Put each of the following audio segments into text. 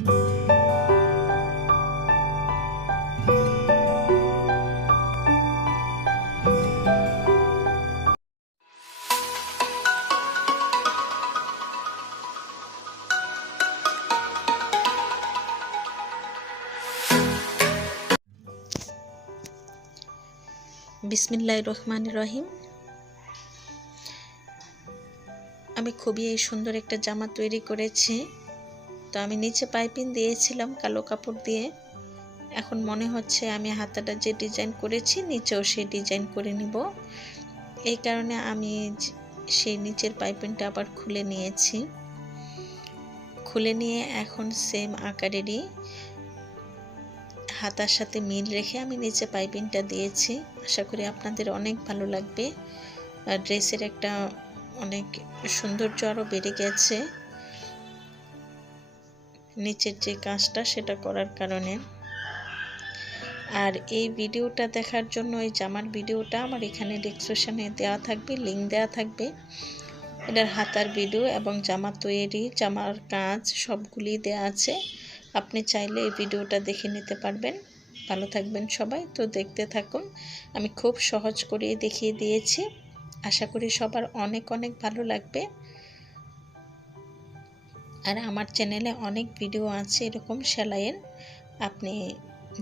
বিসমিল্লাহ রহমান রহিম। আমি খুবই সুন্দর একটা জামা তৈরি করেছি। তো আমি নিচে পাইপিং দিয়েছিলাম কালো কাপড় দিয়ে। এখন মনে হচ্ছে আমি হাতাটা যে ডিজাইন করেছি নিচেও সেই ডিজাইন করে নিব। এই কারণে আমি সেই নিচের পাইপিংটা আবার খুলে নিয়েছি। খুলে নিয়ে এখন সেম আকারেরই হাতার সাথে মিল রেখে আমি নিচে পাইপিংটা দিয়েছি। আশা করি আপনাদের অনেক ভালো লাগবে। ড্রেসের একটা অনেক সৌন্দর্য আরও বেড়ে গেছে। নিচের যে কাজটা সেটা করার কারণে। আর এই ভিডিওটা দেখার জন্য, এই জামার ভিডিওটা, আমার এখানে ডিসক্রিপশনে দেওয়া থাকবে লিঙ্ক দেওয়া থাকবে। এটার হাতার ভিডিও এবং জামা তৈরি, জামার কাজ সবগুলি দেওয়া আছে। আপনি চাইলে এই ভিডিওটা দেখে নিতে পারবেন। ভালো থাকবেন সবাই। তো দেখতে থাকুন। আমি খুব সহজ করে দেখিয়ে দিয়েছি। আশা করি সবার অনেক অনেক ভালো লাগবে। আর আমার চ্যানেলে অনেক ভিডিও আছে এরকম সেলাইয়ের। আপনি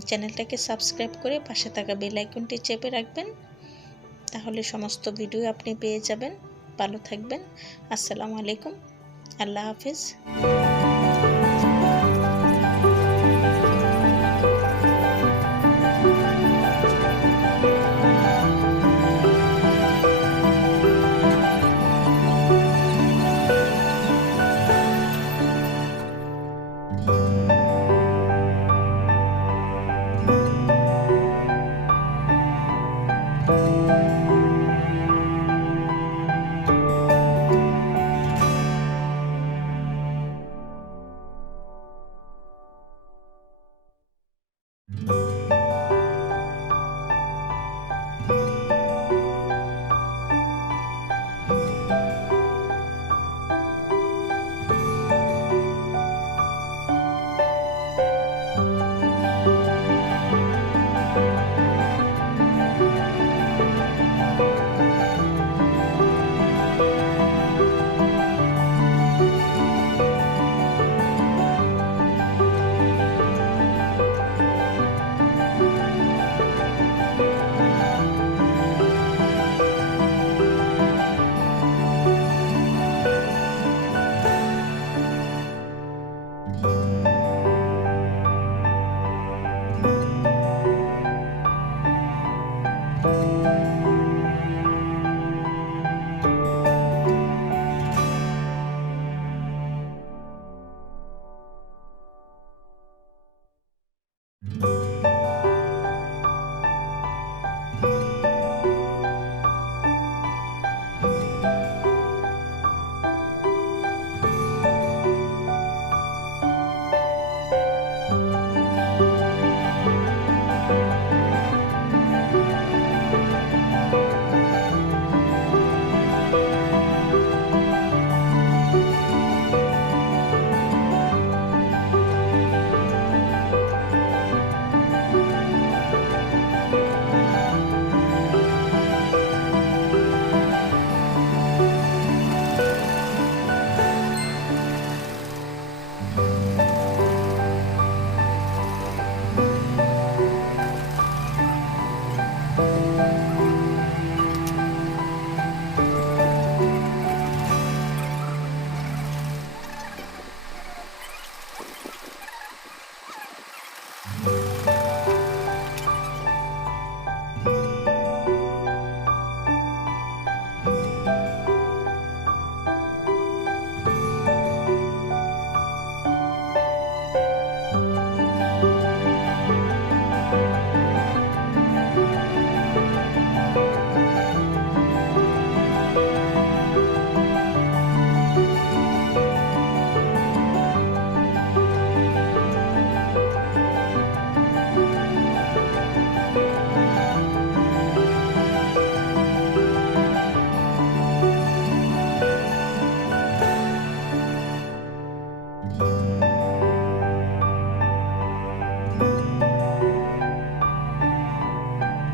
চ্যানেলটাকে সাবস্ক্রাইব করে পাশে থাকা বেল আইকনটি চেপে রাখবেন, তাহলে সমস্ত ভিডিও আপনি পেয়ে যাবেন। ভালো থাকবেন। আসসালামু আলাইকুম। আল্লাহ হাফিজ।